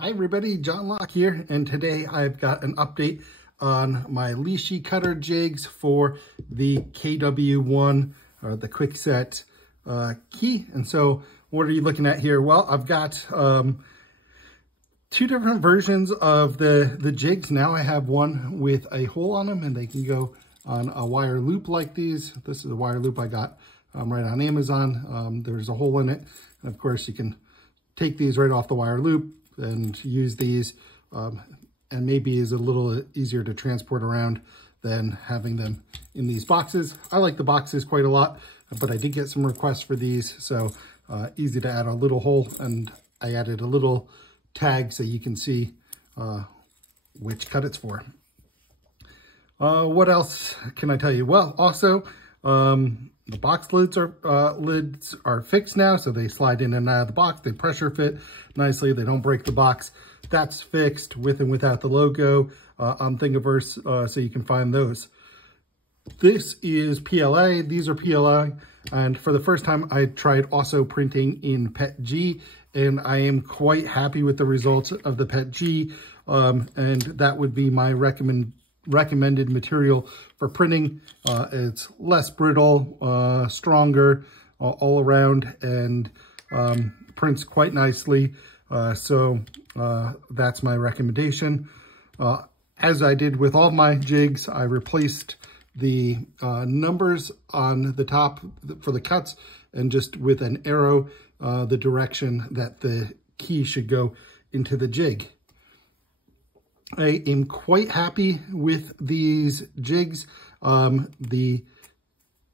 Hi everybody, John Locke here, and today I've got an update on my Lishi Cutter Jigs for the KW1, or the Kwikset key. And so what are you looking at here? Well, I've got two different versions of the jigs. Now I have one with a hole on them and they can go on a wire loop like these. This is a wire loop I got right on Amazon. There's a hole in it. And of course you can take these right off the wire loop and use these, and maybe is a little easier to transport around than having them in these boxes. I like the boxes quite a lot, but I did get some requests for these, so easy to add a little hole, and I added a little tag so you can see which cut it's for. What else can I tell you? Well, also, the box lids are fixed now, so they slide in and out of the box. They pressure fit nicely. They don't break the box. That's fixed with and without the logo on Thingiverse, so you can find those. This is PLA. These are PLA, and for the first time, I tried also printing in PETG, and I am quite happy with the results of the PETG, and that would be my recommended material for printing. It's less brittle, stronger all around, and prints quite nicely. So that's my recommendation. As I did with all my jigs, I replaced the numbers on the top for the cuts, and just with an arrow, the direction that the key should go into the jig. I am quite happy with these jigs. The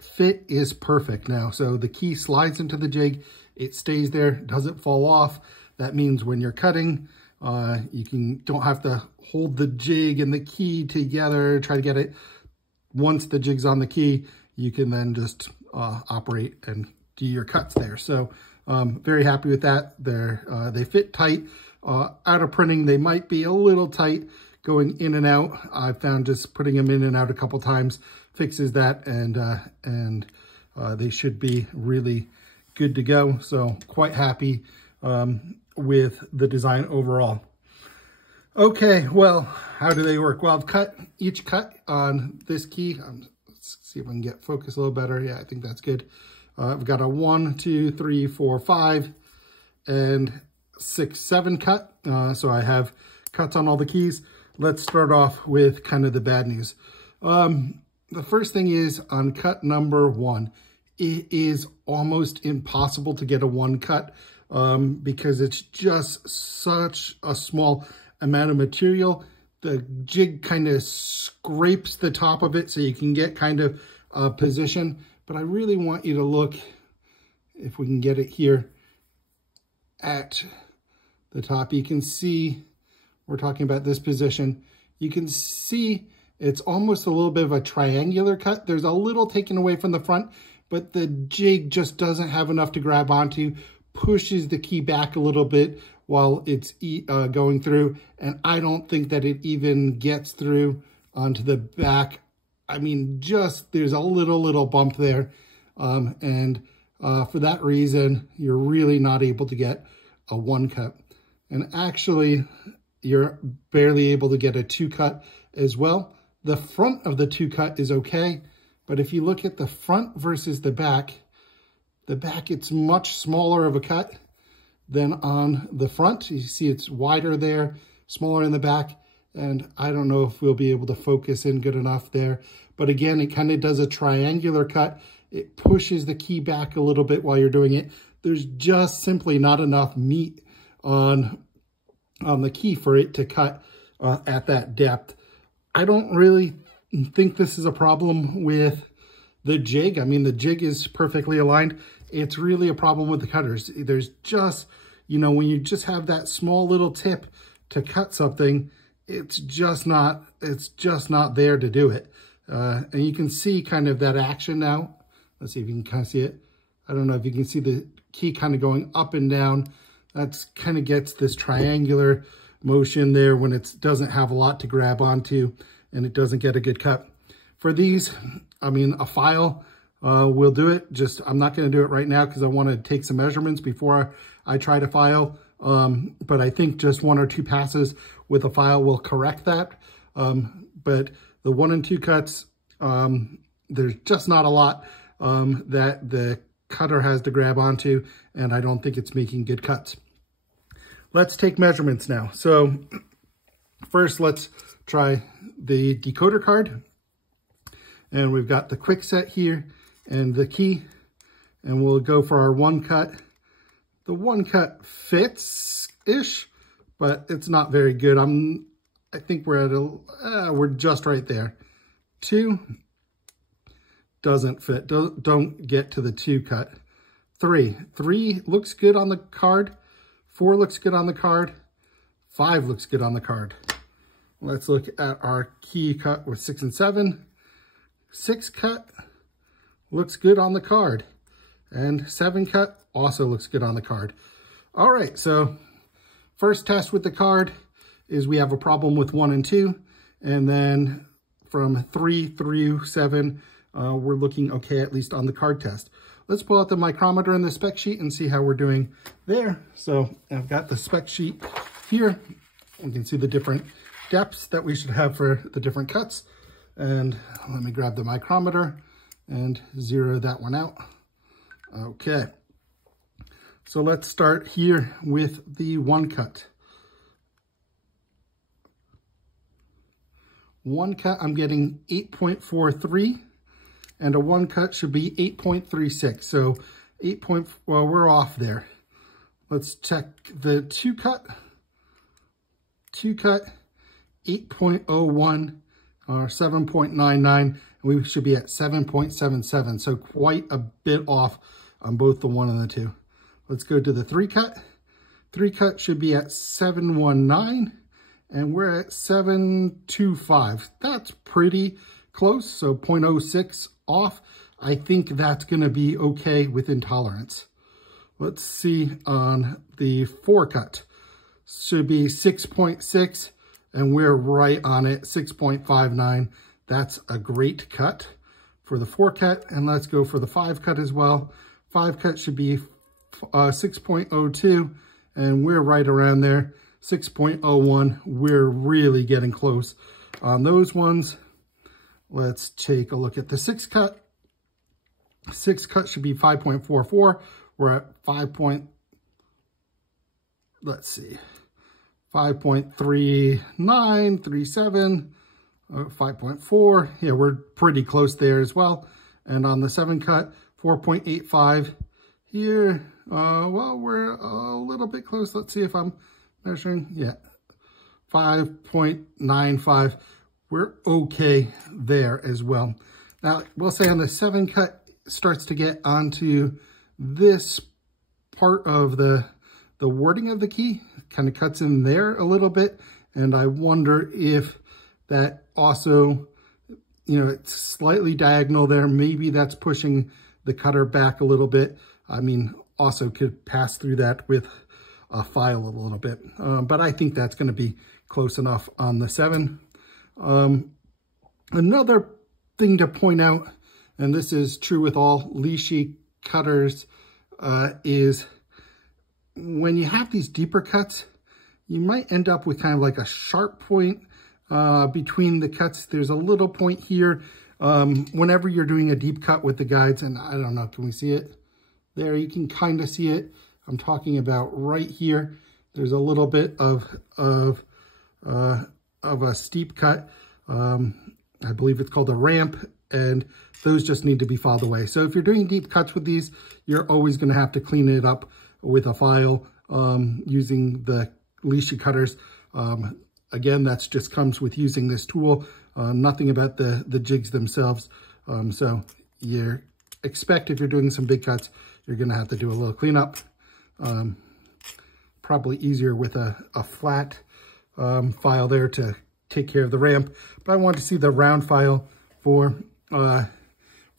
fit is perfect now. So the key slides into the jig, it stays there, doesn't fall off. That means when you're cutting, you don't have to hold the jig and the key together, try to get it. Once the jig's on the key, you can then just operate and do your cuts there. So very happy with that. They fit tight. Out of printing, they might be a little tight going in and out. I found just putting them in and out a couple times fixes that, and they should be really good to go. So quite happy with the design overall. Okay, well, how do they work? Well, I've cut each cut on this key. Let's see if I can get focus a little better. Yeah, I think that's good. I've got a 1, 2, 3, 4, 5, and 6, 7 cut. So I have cuts on all the keys. Let's start off with kind of the bad news. The first thing is on cut number 1, it is almost impossible to get a 1 cut because it's just such a small amount of material. The jig kind of scrapes the top of it so you can get kind of a position. But I really want you to look, if we can get it here, at the top. You can see, we're talking about this position. You can see it's almost a little bit of a triangular cut. There's a little taken away from the front, but the jig just doesn't have enough to grab onto, pushes the key back a little bit while it's going through. And I don't think that it even gets through onto the back. I mean, just there's a little bump there. And for that reason, you're really not able to get a 1 cut. And actually, you're barely able to get a 2 cut as well. The front of the 2 cut is okay, but if you look at the front versus the back, it's much smaller of a cut than on the front. You see it's wider there, smaller in the back, and I don't know if we'll be able to focus in good enough there. But again, it kind of does a triangular cut. It pushes the key back a little bit while you're doing it. There's just simply not enough meat on the key for it to cut at that depth. I don't really think this is a problem with the jig. I mean, the jig is perfectly aligned. It's really a problem with the cutters. There's just, when you just have that small little tip to cut something, it's just not there to do it. And you can see kind of that action now. Let's see if you can kind of see it. I don't know if you can see the key kind of going up and down. That's kind of gets this triangular motion there when it doesn't have a lot to grab onto and it doesn't get a good cut. For these, I mean, a file will do it. I'm not going to do it right now because I want to take some measurements before I try to file. but I think just 1 or 2 passes with a file will correct that. But the 1 and 2 cuts, there's just not a lot that the cutter has to grab onto, and I don't think it's making good cuts. Let's take measurements now. So first, let's try the decoder card. And we've got the Kwikset here and the key, and we'll go for our 1 cut. The 1 cut fits-ish, but it's not very good. I think we're at we're just right there. 2 doesn't fit. Don't get to the 2 cut. 3 looks good on the card. 4 looks good on the card. 5 looks good on the card. Let's look at our key cut with 6 and 7. 6 cut looks good on the card, and 7 cut also looks good on the card. All right, so first test with the card is we have a problem with 1 and 2, and then from 3 through 7, we're looking okay, at least on the card test. Let's pull out the micrometer and the spec sheet and see how we're doing there. So I've got the spec sheet here. We can see the different depths that we should have for the different cuts. And let me grab the micrometer and zero that one out. Okay. So let's start here with the 1 cut. 1 cut, I'm getting 8.43, and a 1 cut should be 8.36. So well, we're off there. Let's check the 2 cut. 2 cut, 8.01. Or 7.99, and we should be at 7.77, so quite a bit off on both the 1 and the 2. Let's go to the 3 cut. 3 cut should be at 719, and we're at 725. That's pretty close, so 0.06 off. I think that's going to be okay within tolerance. Let's see on the 4 cut. Should be 6.6. And we're right on it, 6.59. That's a great cut for the 4 cut. And let's go for the 5 cut as well. 5 cut should be 6.02, and we're right around there, 6.01. We're really getting close on those ones. Let's take a look at the 6 cut. 6 cut should be 5.44. We're at 5.3937, 5.4. Yeah, we're pretty close there as well. And on the 7 cut, 4.85 here. Well, we're a little bit close. Let's see if I'm measuring. Yeah, 5.95. We're okay there as well. Now, we'll say on the 7 cut, starts to get onto this part of the wording of the key, kind of cuts in there a little bit. And I wonder if that also, you know, it's slightly diagonal there. Maybe that's pushing the cutter back a little bit. I mean, also could pass through that with a file a little bit. But I think that's going to be close enough on the 7. Another thing to point out, and this is true with all Lishi cutters, is when you have these deeper cuts, you might end up with kind of like a sharp point between the cuts. There's a little point here whenever you're doing a deep cut with the guides, and I don't know, can we see it? There, you can kind of see it. I'm talking about right here. There's a little bit of a steep cut. I believe it's called a ramp, and those just need to be filed away. So if you're doing deep cuts with these, you're always going to have to clean it up with a file using the Lishi cutters. Again, that's just comes with using this tool. Nothing about the jigs themselves. So you expect if you're doing some big cuts, you're going to have to do a little cleanup. Probably easier with a flat file there to take care of the ramp. But I want to see the round file for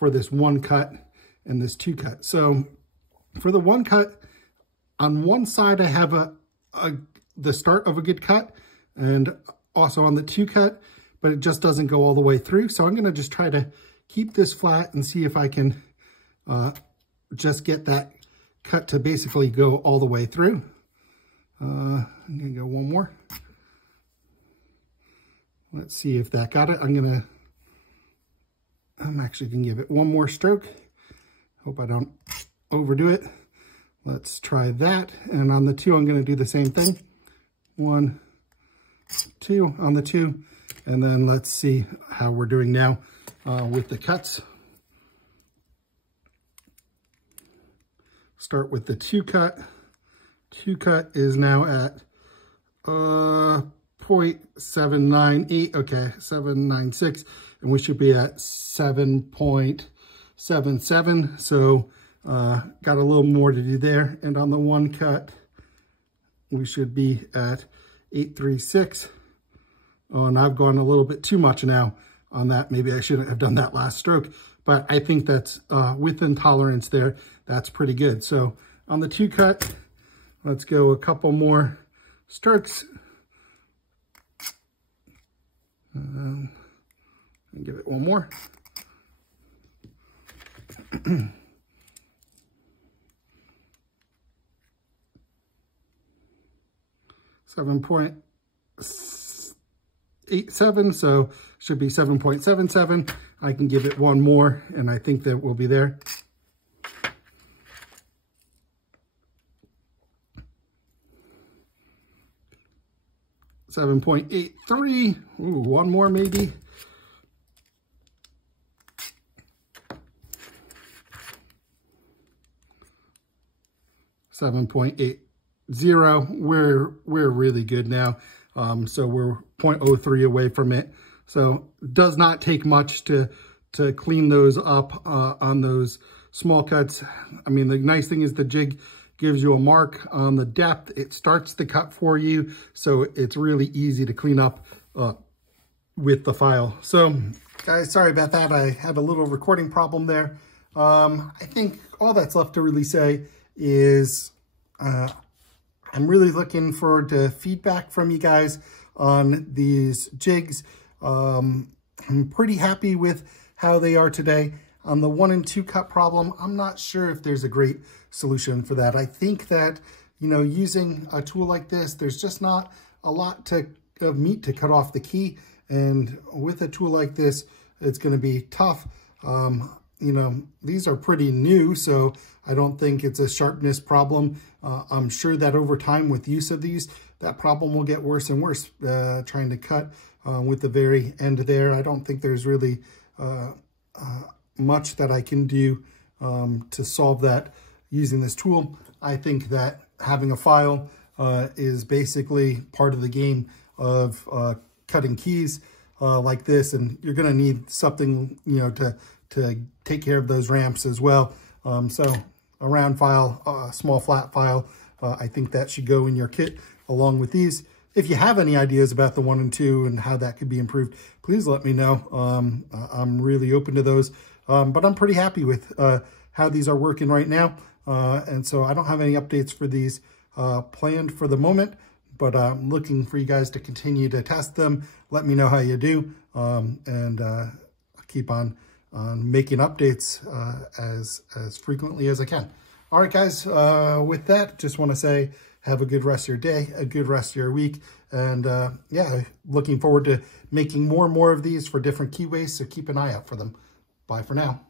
this 1 cut and this 2 cut. So for the 1 cut, on one side I have the start of a good cut, and also on the 2 cut, but it just doesn't go all the way through. So I'm going to just try to keep this flat and see if I can just get that cut to basically go all the way through. I'm gonna go one more. Let's see if that got it. I'm actually gonna give it one more stroke. Hope I don't overdo it. Let's try that. And on the 2, I'm gonna do the same thing. 1, 2 on the 2. And then let's see how we're doing now with the cuts. Start with the 2 cut. 2 cut is now at 0.798, okay, 796, and we should be at 7.77, so got a little more to do there. And on the 1 cut, we should be at 836. Oh, and I've gone a little bit too much now on that. Maybe I shouldn't have done that last stroke, but I think that's within tolerance there. That's pretty good. So on the 2 cut, let's go a couple more strokes. And give it one more. 7.87, so should be 7.77. I can give it one more, and I think that we'll be there. $7.83. Ooh, one more maybe. $7.80. We're really good now. So we're 0.03 away from it. So it does not take much to clean those up on those small cuts. I mean, the nice thing is the jig gives you a mark on the depth. It starts the cut for you, so it's really easy to clean up with the file. So guys, sorry about that. I had a little recording problem there. I think all that's left to really say is I'm really looking forward to feedback from you guys on these jigs. I'm pretty happy with how they are today. On the 1 and 2 cut problem, I'm not sure if there's a great solution for that. I think that, you know, using a tool like this, there's just not a lot of meat to cut off the key. And with a tool like this, it's going to be tough. You know, these are pretty new, so I don't think it's a sharpness problem. I'm sure that over time with use of these, that problem will get worse and worse, trying to cut with the very end there. I don't think there's really much that I can do to solve that using this tool. I think that having a file is basically part of the game of cutting keys like this, and you're going to need something, you know, to take care of those ramps as well. So a round file, a small flat file, I think that should go in your kit along with these. If you have any ideas about the 1 and 2 and how that could be improved, please let me know. I'm really open to those. But I'm pretty happy with how these are working right now. And so I don't have any updates for these planned for the moment, but I'm looking for you guys to continue to test them. Let me know how you do, and I'll keep on making updates as frequently as I can. All right, guys, with that, just want to say have a good rest of your day, a good rest of your week. And yeah, looking forward to making more and more of these for different keyways, so keep an eye out for them. Bye for now.